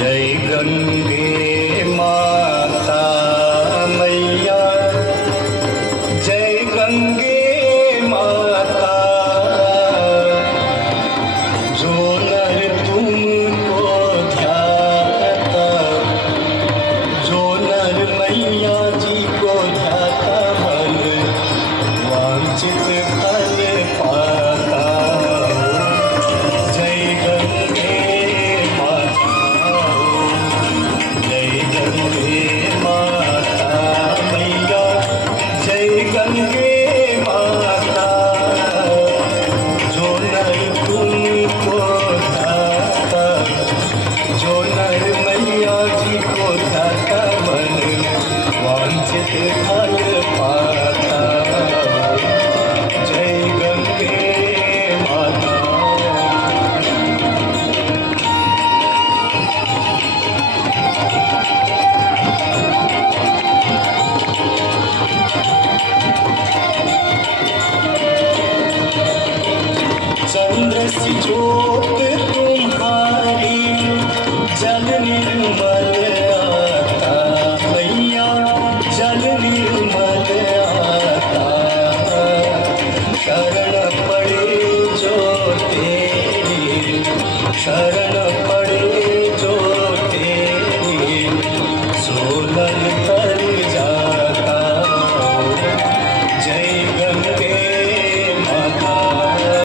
जय गंगे माता मैया, जय गंगे माता। जो नर तुमको ध्याता, जो नर मैया जी को ध्याता, मन वांछित फल पाता। जय गंगे माता, जय गंगे माता मैया, जय गंगे माता। जो नर तुमको ध्याता, जो नर मैया जी को ध्याता, मन वांछित फल पाता। जय गंगे माता। चंद्र सी ज्योत